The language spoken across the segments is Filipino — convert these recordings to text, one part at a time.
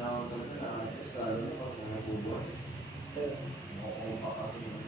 Kailangan talaga na estado na pag nabubuhay. Oo, kasi yun.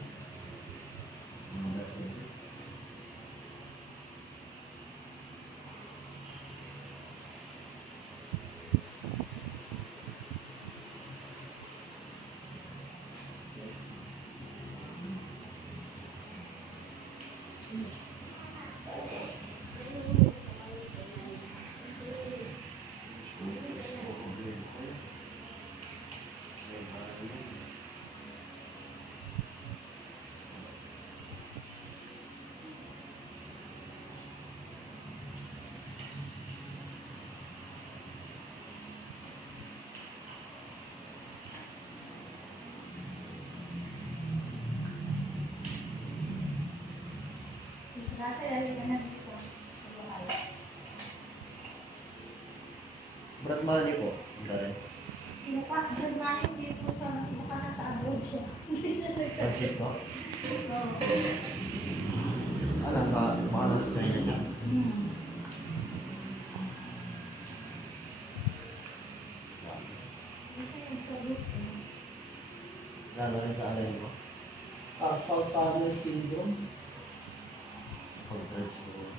Kasi lali ka na dito. Sa bahay. Brad Mali po. Hindi rin. Sino pa? Brad Manny dito sa baka nasa abroad siya. Hindi siya nagkakita. Francisco? Oo. Baka nasa China siya. Kasi yung sa group. Lalo rin sa alay ko. Carpal tunnel syndrome. Sa pag-drive siguro.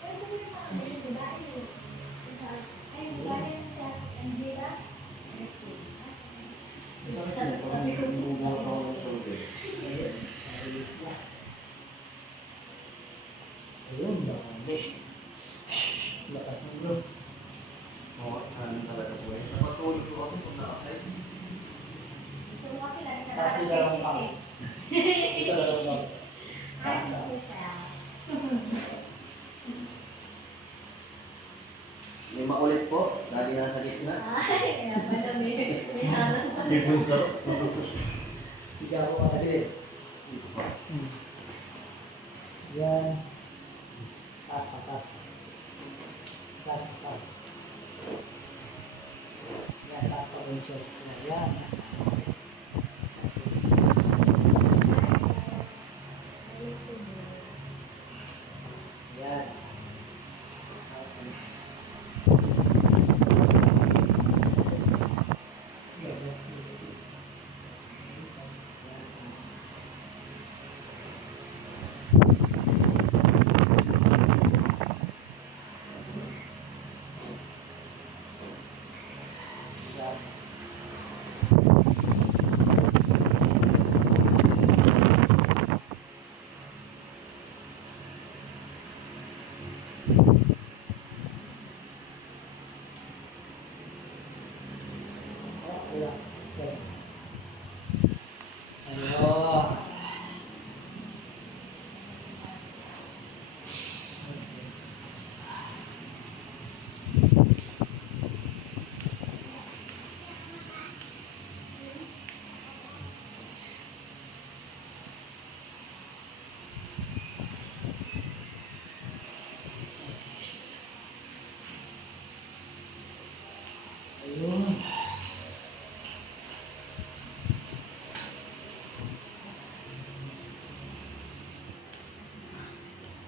Pero kung yung mga kasi diba, ay, diba yun sa Angela? Sabi ko, Bumubuhat ako ng shoulder. Ayun, dami. Lakas ng bro. Oo, ano talaga po eh. Napatulog ko ako kung nakaside. gusto mo kasi lagi ka Kasi lang ako. Ito lang ako. Ay, isa. May makulit po. Lagi nasa gitna. Ay, kaya pala may harap pa. May bunso. Hindi ako makadili. Yan. Taas pa, taas. Taas pa, taas. Yan, taas pa rin siya. Yan. Yan. Ayo. Ayun.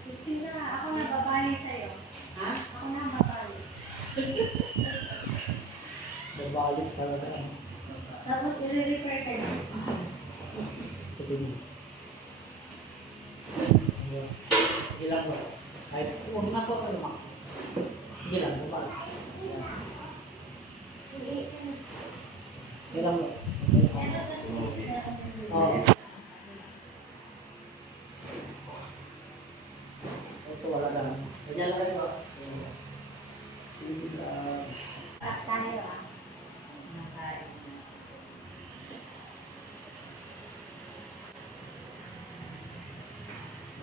Christina, ako na babae sa'yo. Ha? Ako na babae. Babalik talaga. Tapos i-refer ka niya. Sige mo. Ayun. Sige lang bro. Kahit huwag na ko ka naman. Sige lang, babalik. Yan. Sige lang bro. Oo. Ito wala lang. Ganyan lang ito. Sige lang. Tayo ah. Nakain.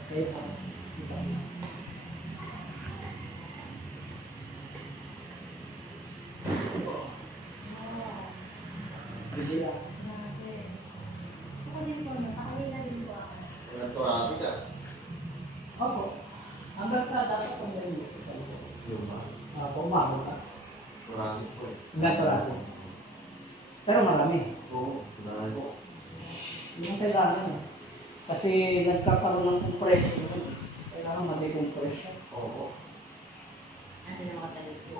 Okay pa. Ito. Sige lang. Gusto ko din po, nakakilala din po ako. Walang thoracic ah. Opo. Hanggang sa dapat kung may ito sa loob. Yung ba? Pumabot ka. Thoracic po eh. Hanggang torase. Pero marami. Oo. Wala po. Yung kailangan eh. Kasi nagkakaroon ng compression. Kailangan mag-decompress siya. Oo. Ano na matalag siya?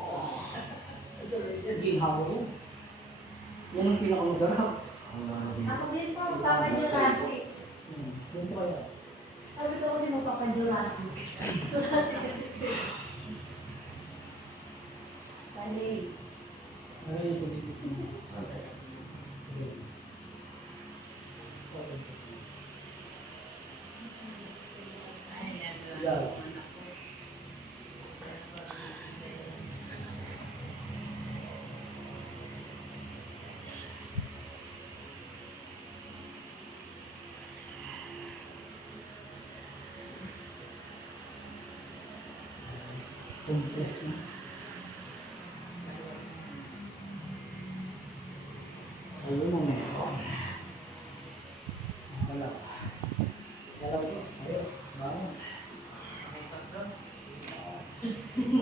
Ginhawa yun. Yan ang pinakamasarap. Ako din po, Papa Jurassic. Yan po kaya. Sabi ko kasi mo Papa Jurassic. Jurassic kasi. Bali. Ano yung pagiging? Yeah. Compress na. Ayun mo meron. Wala. Wala ko. Ayun. Bangon.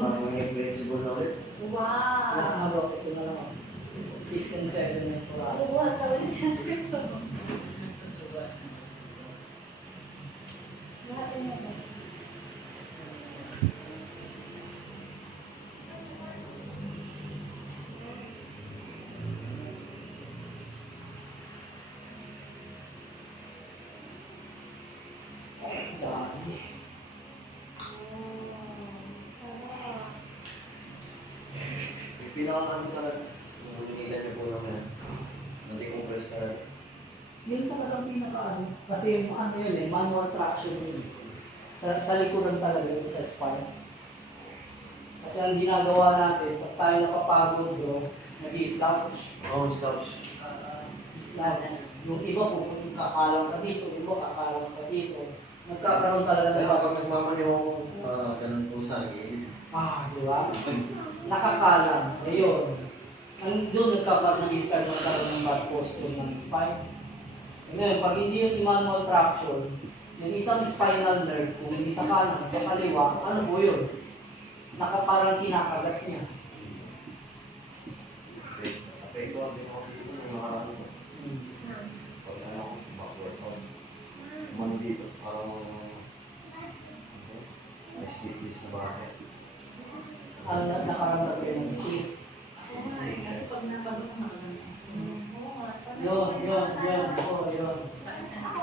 Parang may flexible na ulit. Last Wow! na bro. Ito na lang. 6 and 7 na ito last. Buwan ka ulit sa script mo. Lahat na yan. Dami. Yung pinaka-ano talaga, yung hinilan niyo po lang yan. Nag-decompress talaga. Yun talagang pinaka-ano. Kasi yung ano yun eh, manual traction yun. Sa likuran talaga yun sa spine. Kasi ang ginagawa natin, pag tayo napapagod doon, nag-i-slouch. Oo, stops. Slouch. Yung iba pupunta kakalang ka dito, yung iba kakalang ka dito. Nagkakaroon talaga Kaya ng kapag nagmamaniw ako, ganun po sa gilid. di ba? Nakakalang. Ayun. Ang doon nag-start magkaroon ng bad posture ng spine. Ngayon, pag hindi yung manual traction, yung isang spinal nerve, kung hindi sa kanan, sa kaliwa, ano po yun? Nakaparang kinakagat niya. Apekto ang pinaka-dito ng mga ano ko. Pag ano ako, mag-workout. Umano dito, parang may stis na bakit. Ano na nakaramdam kayo ng stiff. Kasi pag napagod ka Yun. Oh, yun. sakit na. Ako